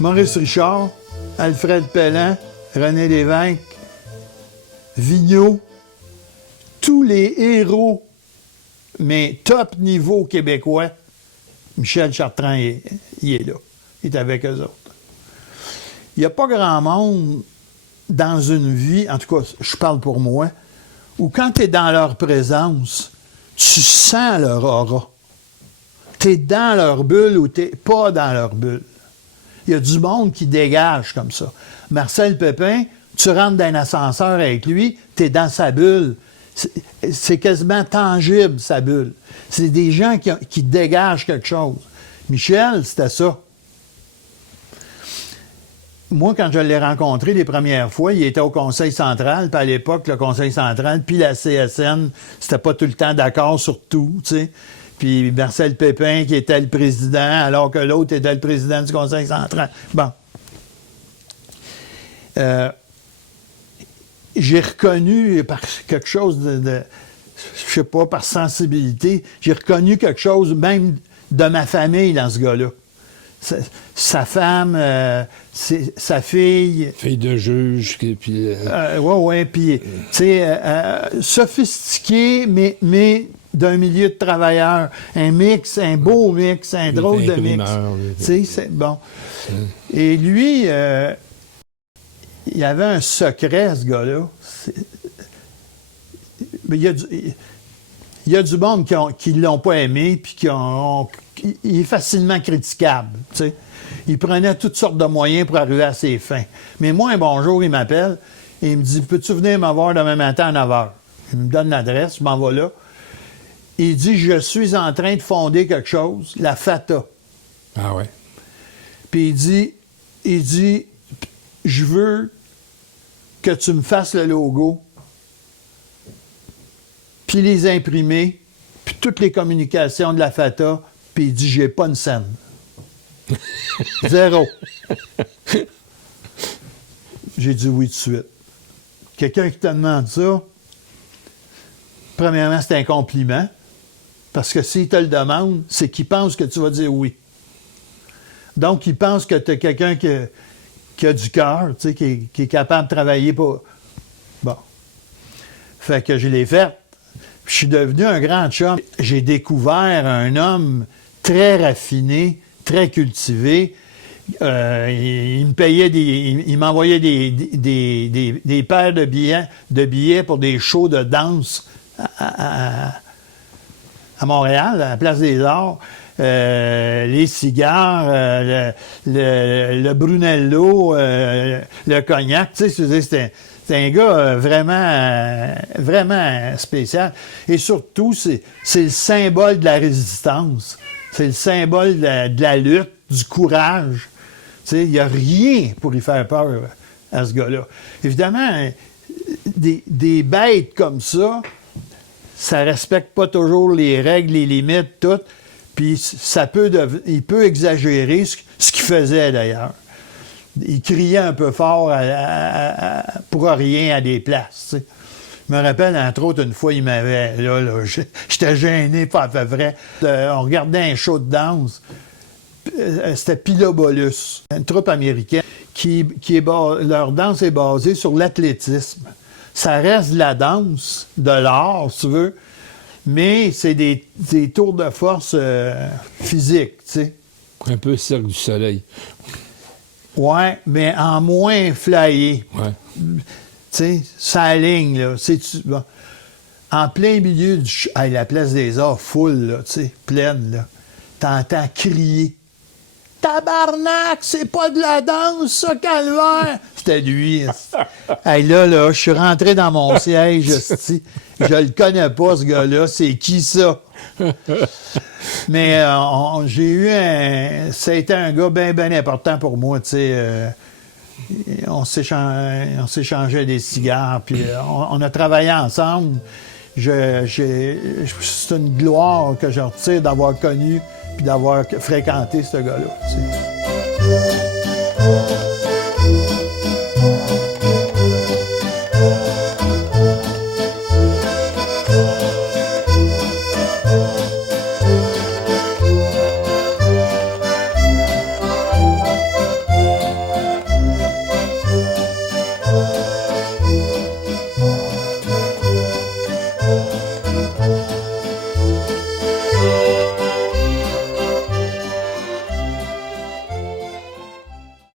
Maurice Richard, Alfred Pellan, René Lévesque, Vigneault, tous les héros, mais top niveau québécois, Michel Chartrand, il est là. Il est avec eux autres. Il n'y a pas grand monde dans une vie, en tout cas, je parle pour moi, où quand tu es dans leur présence, tu sens leur aura. Tu es dans leur bulle ou tu n'es pas dans leur bulle. Il y a du monde qui dégage comme ça. Marcel Pépin, tu rentres dans un ascenseur avec lui, tu es dans sa bulle. C'est quasiment tangible, sa bulle. C'est des gens qui dégagent quelque chose. Michel, c'était ça. Moi, quand je l'ai rencontré les premières fois, il était au Conseil central, puis à l'époque, le Conseil central, puis la CSN, c'était pas tout le temps d'accord sur tout, tu sais. Puis Marcel Pépin, qui était le président, alors que l'autre était le président du Conseil central. Bon. J'ai reconnu par quelque chose je sais pas, par sensibilité, j'ai reconnu quelque chose même de ma famille dans ce gars-là. Sa femme, sa fille. Fille de juge, puis... oui, puis, tu sais, sophistiqué, mais d'un milieu de travailleurs. Un mix, un beau mix, un drôle de mix. Tu sais, c'est bon. Et lui, il y avait un secret, ce gars-là. Il y a du monde qui ne l'ont pas aimé, puis il est facilement critiquable. Tu sais. Il prenait toutes sortes de moyens pour arriver à ses fins. Mais moi, un bonjour, il m'appelle et il me dit « Peux-tu venir me voir demain matin à 9 h? » Il me donne l'adresse, je m'en vais là. Il dit « Je suis en train de fonder quelque chose, la FATA. » Ah ouais. Puis il dit « Je veux que tu me fasses le logo, puis les imprimer, puis toutes les communications de la FATA. » Puis il dit, j'ai pas une scène. Zéro. J'ai dit oui tout de suite. Quelqu'un qui te demande ça, premièrement, c'est un compliment. Parce que s'il te le demande, c'est qu'il pense que tu vas dire oui. Donc, il pense que tu es quelqu'un qui a du cœur, tu sais, qui est capable de travailler pour... Bon. Fait que je l'ai fait. Je suis devenu un grand chum. J'ai découvert un homme très raffiné, très cultivé. Il me payait il m'envoyait des paires de billets pour des shows de danse à Montréal, à la Place des Arts. Les cigares, le Brunello, le cognac, tu sais, c'était un gars vraiment spécial. Et surtout, c'est le symbole de la résistance. C'est le symbole de la lutte, du courage. Tu sais, il n'y a rien pour y faire peur à ce gars-là. Évidemment, des bêtes comme ça respecte pas toujours les règles, les limites, tout. Puis il peut exagérer ce qu'il faisait d'ailleurs. Il criait un peu fort pour rien à des places. Tu sais. Je me rappelle, entre autres, une fois, il m'avait... Là, j'étais gêné, pas à peu près. On regardait un show de danse. C'était Pilobolus, une troupe américaine leur danse est basée sur l'athlétisme. Ça reste de la danse, de l'art, si tu veux, mais c'est des tours de force physiques, tu sais. Un peu Cirque du Soleil. Ouais, mais en moins flyé. Ouais. Tu sais, ça ligne, là. Bon. En plein milieu la Place des Arts, full, là, tu sais, pleine, là. T'entends crier. Tabarnak, c'est pas de la danse, ça, calvaire! C'était lui. Hey, là, je suis rentré dans mon siège, je le connais pas, ce gars-là. C'est qui, ça? Mais j'ai eu ça a été un gars bien important pour moi, tu sais. On s'échangeait des cigares, puis on a travaillé ensemble. C'est une gloire que je retire d'avoir connu puis d'avoir fréquenté ce gars-là. Tu sais.